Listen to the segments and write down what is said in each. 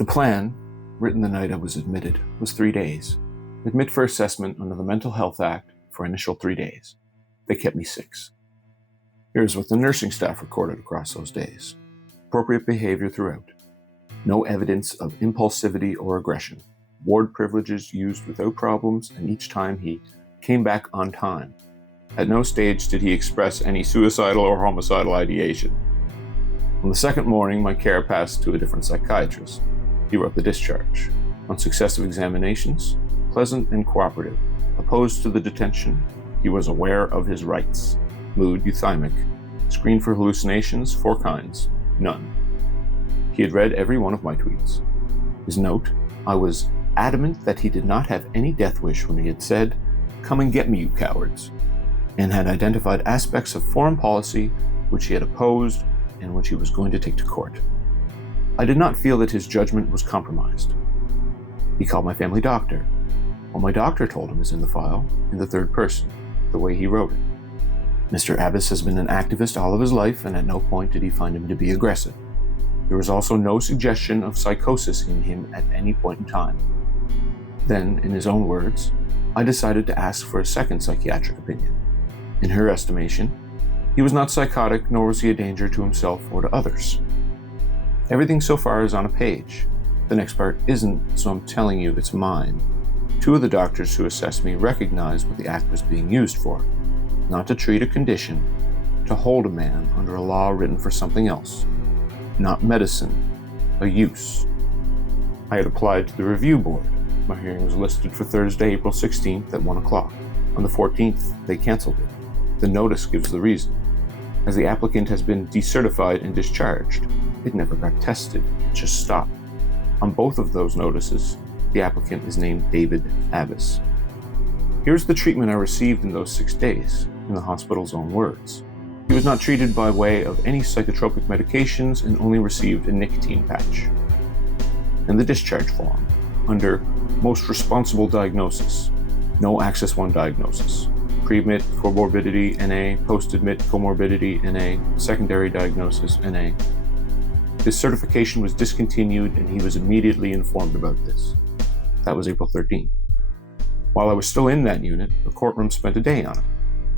The plan, written the night I was admitted, was 3 days. Admit for assessment under the Mental Health Act for initial 3 days. They kept me 6. Here's what the nursing staff recorded across those days. Appropriate behavior throughout. No evidence of impulsivity or aggression. Ward privileges used without problems, and each time he came back on time. At no stage did he express any suicidal or homicidal ideation. On the second morning, my care passed to a different psychiatrist. He wrote the discharge. On successive examinations, pleasant and cooperative. Opposed to the detention, he was aware of his rights. Mood euthymic. Screened for hallucinations, 4 kinds. None. He had read every one of my tweets. His note, I was adamant that he did not have any death wish when he had said, "Come and get me, you cowards," and had identified aspects of foreign policy which he had opposed and which he was going to take to court. I did not feel that his judgment was compromised. He called my family doctor. What my doctor told him is in the file, in the third person, the way he wrote it. Mr. Abbas has been an activist all of his life, and at no point did he find him to be aggressive. There was also no suggestion of psychosis in him at any point in time. Then, in his own words, I decided to ask for a second psychiatric opinion. In her estimation, he was not psychotic, nor was he a danger to himself or to others. Everything so far is on a page. The next part isn't, so I'm telling you it's mine. 2 of the doctors who assessed me recognized what the act was being used for. Not to treat a condition, to hold a man under a law written for something else. Not medicine, a use. I had applied to the review board. My hearing was listed for Thursday, April 16th at 1 o'clock. On the 14th, they canceled it. The notice gives the reason. As the applicant has been decertified and discharged, it never got tested, it just stopped. On both of those notices, the applicant is named David Abbas. Here's the treatment I received in those 6 days, in the hospital's own words. He was not treated by way of any psychotropic medications and only received a nicotine patch. And the discharge form, under most responsible diagnosis, no Axis 1 diagnosis. Pre-admit comorbidity, NA, post-admit comorbidity, NA, secondary diagnosis, NA. His certification was discontinued and he was immediately informed about this. That was April 13th. While I was still in that unit, the courtroom spent a day on it.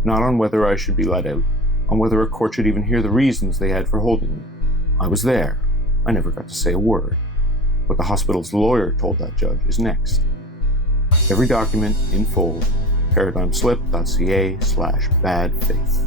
Not on whether I should be let out, on whether a court should even hear the reasons they had for holding me. I was there. I never got to say a word. What the hospital's lawyer told that judge is next. Every document in full, paradigmslip.ca/bad faith.